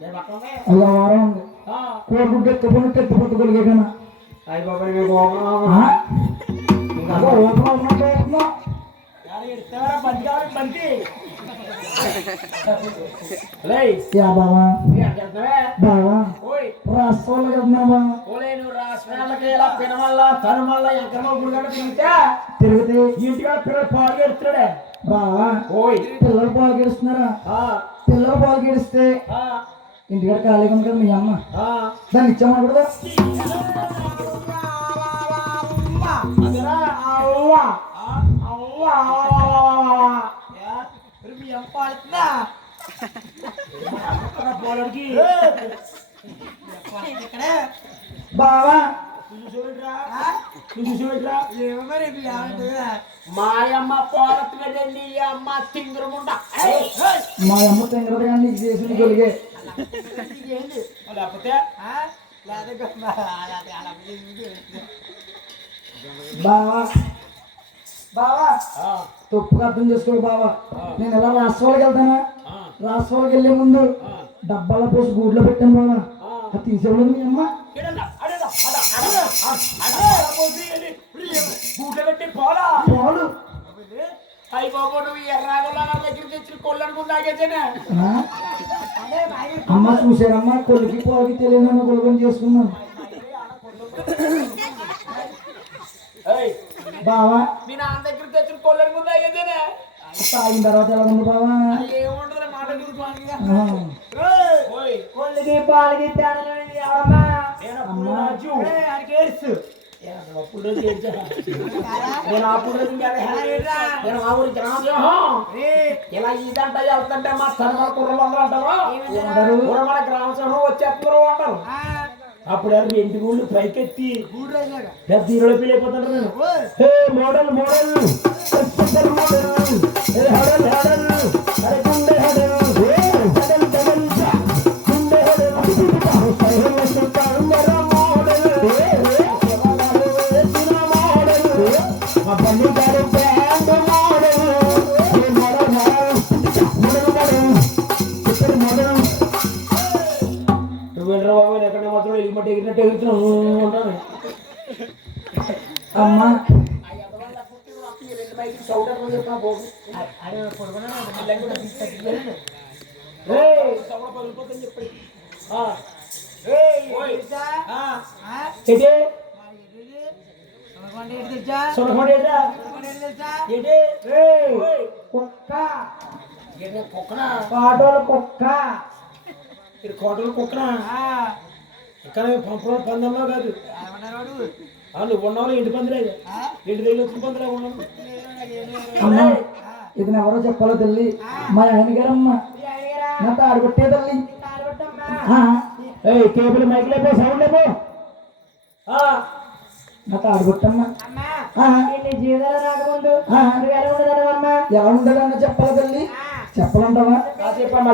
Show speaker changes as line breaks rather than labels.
అలా వారం కోరుకుంటే ఎత్తుకుంటే ఎత్తుకుంటూ కొలిగేకనా
అయ్యి బాబాయ్ మేము పోతున్నాం.
ఇంకా ఓపెన్ అవుతున్నట్టు ఓపెన్
లేయ్,
యా బావా.
ఏం చేస్తున్నావే?
బావా.
ఓయ్,
రాసుకోవాలి కదా బావా
ఓలే నువ్వు రాష్ట్రాలకి ఇలా పినమల్ల తనుమల్ల ఎంకరమో గుడిగడ తిరిగితే
తిరిగితే?
ఇంటికాడ పిల్లలు పాలు ఎడుతున్నాడే
బావా. పిల్లలు పాలు గెలుస్తున్నారా
ఆ,
పిల్లలు పాలు గెలిస్తే
ఆ,
ఇంటికాడ ఖాళీగా ఉంది కదా మీ అమ్మ?
ఆ.
దాన్ని ఇచ్చామని కూడా
అదేరా, అవ్వా, ఆ, అవ్వా, యా, మరి మీ అమ్మ పాడుతుందా? అక్కడ పోలడికి. ఇక్కడే.
బావా?
మాయమ్మ పోలట్టుకెళ్ళి ఈ అమ్మ తింగురముండ
మా అమ్మ తింగరది కానీ నీకు చేసింది కొలిగే
లేకపోతే
బావా బావా తప్పుగా అర్థం చేసుకోడు బావా. నేను ఎలా రాష్ట్రాలకు వెళ్తానా? రాష్ట్రాలకు వెళ్ళే ముందు డబ్బాలో పోసి గూట్లో పెట్టాను బావా. అది తీసేవాళ్ళు మీ అమ్మ?
పోలా? అయ్యి బాబు నువ్వు ఎర్రాగొల్లా నా దగ్గర తెచ్చిన కొల్లని ముందు ఆగేదేనే
ఆ? అమ్మ చూసారమ్మా కొలికి పోలకి తెలియని కొలుకొని చేసుకున్నాను
ఏయ్,
బావా
మీ నాన్న దగ్గర తెచ్చిన కొల్లని ముందు ఆగేదేనే
తాగిన తర్వాత ఎలా ఉంది బావా?
ఏముండదు మాట గురించి
కొలికి పాలకి తేడా
నేను? నేను ఇలా ఇదంట వెళ్తుంటే మా తనమల కుర్రలు అందరూ అంటారు గ్రామ సభ వచ్చేస్తున్నారు అంటారు. అప్పుడు ఎవరు ఇంటి ఊళ్ళు పైకెత్తి పెద్ద హీరోలో అయిపోతుంటారు నేను model model. Model. Band model hey model model model special model నువ్వు వెళ్ళరా బాబు నేను ఎక్కడ మాత్రం
కుక్క!
కోటలు కుక్కనా? ఇక్కడ పంపడం పందంలో కాదు. నువ్వు ఉన్నావు ఇంటి పందిలే. ఇంటి దగ్గర వచ్చిన పందిలే ఉన్నావు
ఇది ఎవరో చెప్పాలో తల్లి. మా ఆయన గారమ్మ నా తల్లి. ఆ,
ఏయ్ కేబుల్ మైక్ లేపో సౌండ్ లేపో ఆ,
నా తాడు కొట్టమ్మా ఆ,
జీవితాలు రాకముందు?
ఆ,
నువ్వు ఎలా ఉండదన్నవమ్మా
ఎలా ఉండదన్న చెప్పాలి తల్లి? చెప్పాలంటావా
చెప్పమ్మా